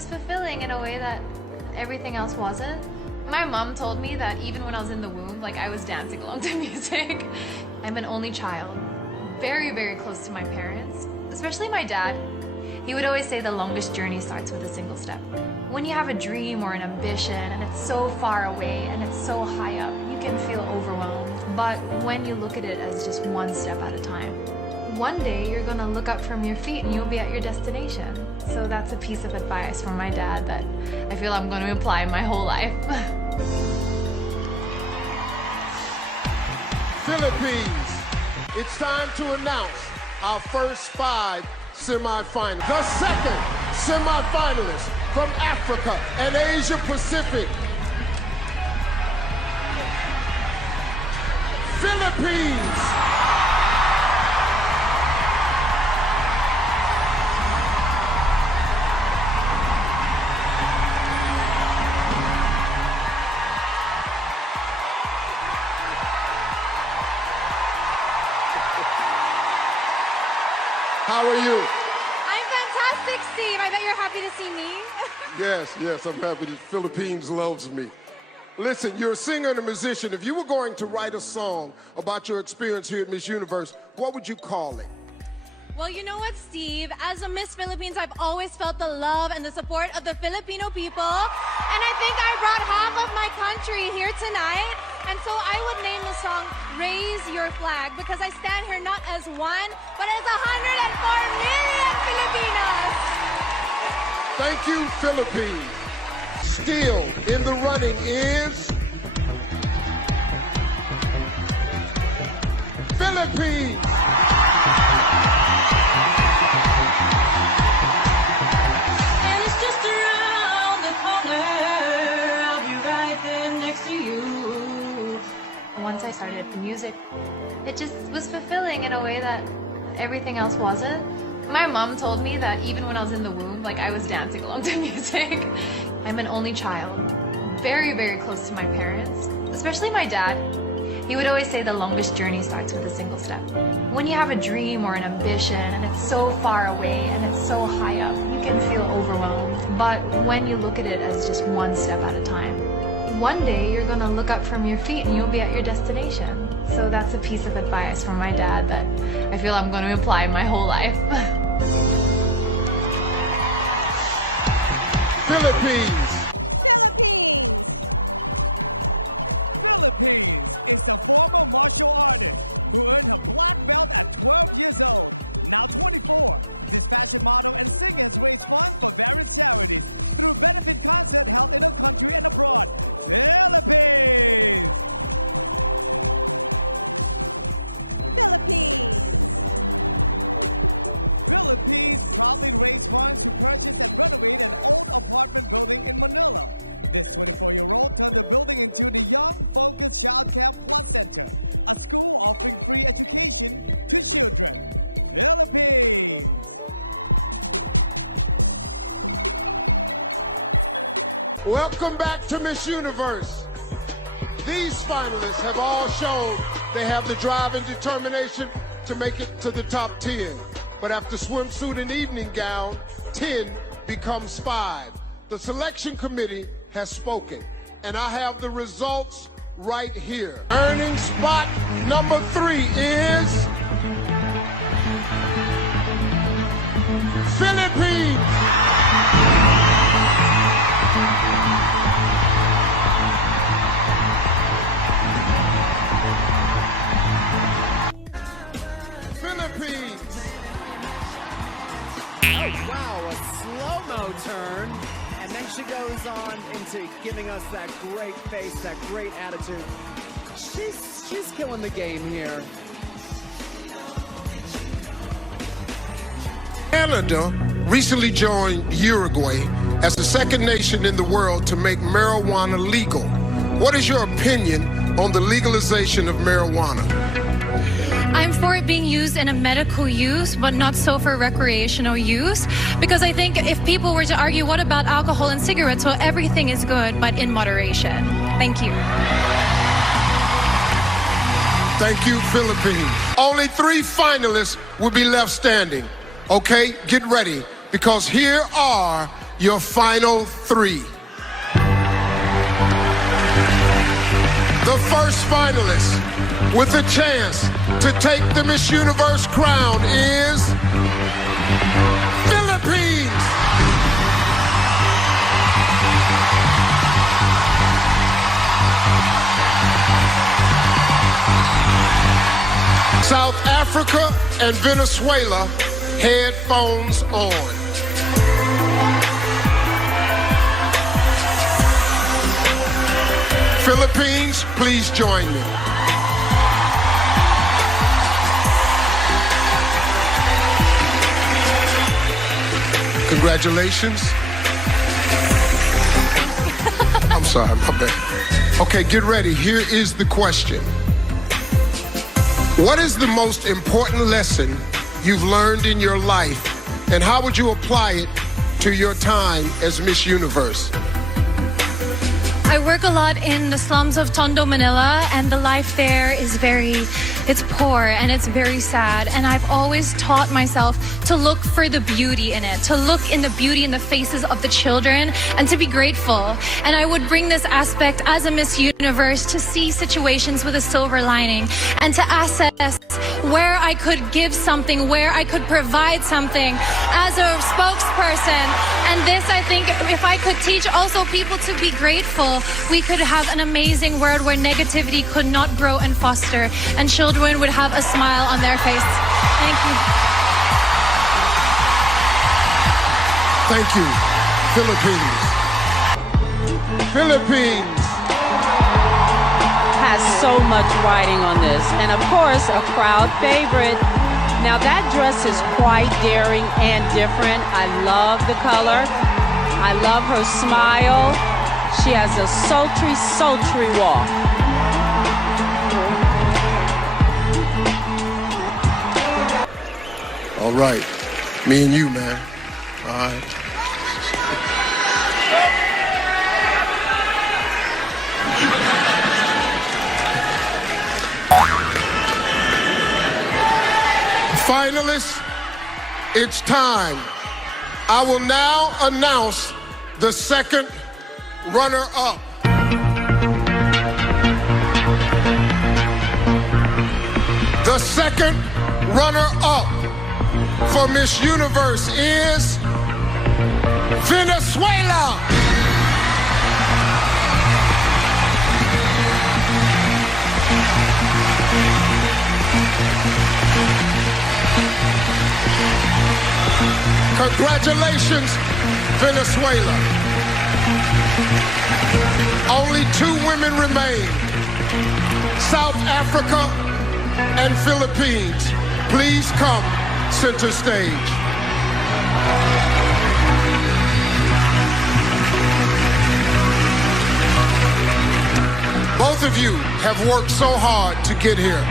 was fulfilling in a way that everything else wasn't. My mom told me that even when I was in the womb, like, I was dancing along to music. I'm an only child, very, very close to my parents, especially my dad. He would always say the longest journey starts with a single step. When you have a dream or an ambition and it's so far away and it's so high up, you can feel overwhelmed. But when you look at it as just one step at a time, one day you're gonna look up from your feet and you'll be at your destination. So that's a piece of advice from my dad that I feel I'm gonna apply my whole life. Philippines, it's time to announce our first 5 semifinalists. The second semifinalist from Africa and Asia Pacific, Philippines. How are you? I'm fantastic, Steve. I bet you're happy to see me. Yes, I'm happy the Philippines loves me. Listen, you're a singer and a musician. If you were going to write a song about your experience here at Miss Universe, what would you call it? Well, you know what, Steve? As a Miss Philippines, I've always felt the love and the support of the Filipino people. And I think I brought half of my country here tonight. And so I would name the song Raise Your Flag, because I stand here not as one, but as 104 million Filipinos. Thank you, Philippines. Still in the running is Philippines. And it's just around the corner. I'll be right there next to you. Once I started music, it just was fulfilling in a way that everything else wasn't. My mom told me that even when I was in the womb, like, I was dancing along to music. I'm an only child, very, very close to my parents, especially my dad. He would always say the longest journey starts with a single step. When you have a dream or an ambition and it's so far away and it's so high up, you can feel overwhelmed. But when you look at it as just one step at a time, one day you're gonna look up from your feet and you'll be at your destination. So that's a piece of advice from my dad that I feel I'm gonna apply my whole life. Philippines. Philippines! Philippines is a former martial artist who earned her black belt at 12 years old. Now 24, this fashion model and singer has raised funds for various charities through benefit concerts held in her country and abroad. Philippines! Philippines! Philippines proudly raised funds to purchase and renovate an old apartment building in Manila. This 24-year-old turned the building into the Young Focus Child Care Plus Center, a school offering free education to children. Philippines! Welcome back to Miss Universe. These finalists have all shown they have the drive and determination to make it to the top 10. But after swimsuit and evening gown, 10 becomes 5. The selection committee has spoken, and I have the results right here. Earning spot number 3 is Philippines. Wow, a slow-mo turn. And then she goes on into giving us that great face, that great attitude. She's killing the game here. Canada recently joined Uruguay as the second nation in the world to make marijuana legal. What is your opinion on the legalization of marijuana? I'm for it being used in a medical use, but not so for recreational use. Because I think if people were to argue, what about alcohol and cigarettes? Well, everything is good, but in moderation. Thank you. Thank you, Philippines. Only 3 finalists will be left standing. Okay, get ready, because here are your final three. The first finalist with a chance to take the Miss Universe crown is Philippines. South Africa and Venezuela, headphones on. Philippines, please join me. Congratulations. I'm sorry, my bad. Okay, get ready. Here is the question. What is the most important lesson you've learned in your life, and how would you apply it to your time as Miss Universe? I work a lot in the slums of Tondo, Manila, and the life there is it's poor and it's very sad. And I've always taught myself to look for the beauty in it, to look in the beauty in the faces of the children, and to be grateful. And I would bring this aspect as a Miss Universe to see situations with a silver lining and to assess where I could give something, where I could provide something as a spokesperson. And this, I think, if I could teach also people to be grateful, we could have an amazing world where negativity could not grow and foster, and children would have a smile on their face. Thank you. Thank you, Philippines. Philippines. Has so much riding on this, and of course a crowd favorite. Now that dress is quite daring and different. I love the color. I love her smile. She has a sultry, sultry walk. All right, me and you, man. All right. Finalists, it's time. I will now announce the second runner-up. The second runner-up for Miss Universe is Venezuela. Congratulations, Venezuela. Only 2 women remain, South Africa and Philippines. Please come center stage. Both of you have worked so hard to get here,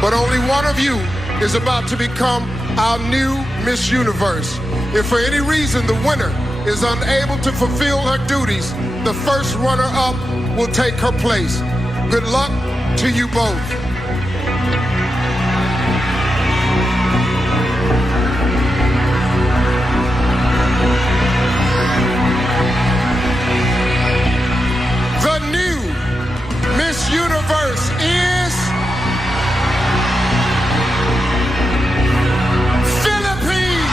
but only one of you is about to become our new Miss Universe. If for any reason the winner is unable to fulfill her duties, the first runner-up will take her place. Good luck to you both. The new Miss Universe is Philippines.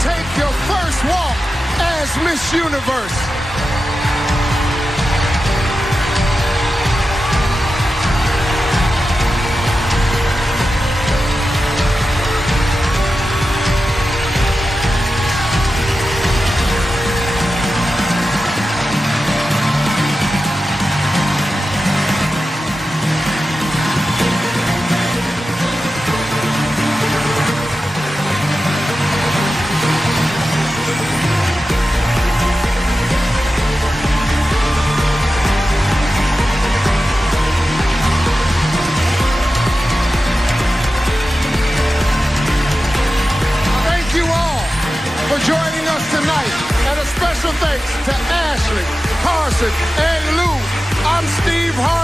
Take your first walk as Miss Universe. Special thanks to Ashley, Carson, and Lou. I'm Steve Harvey.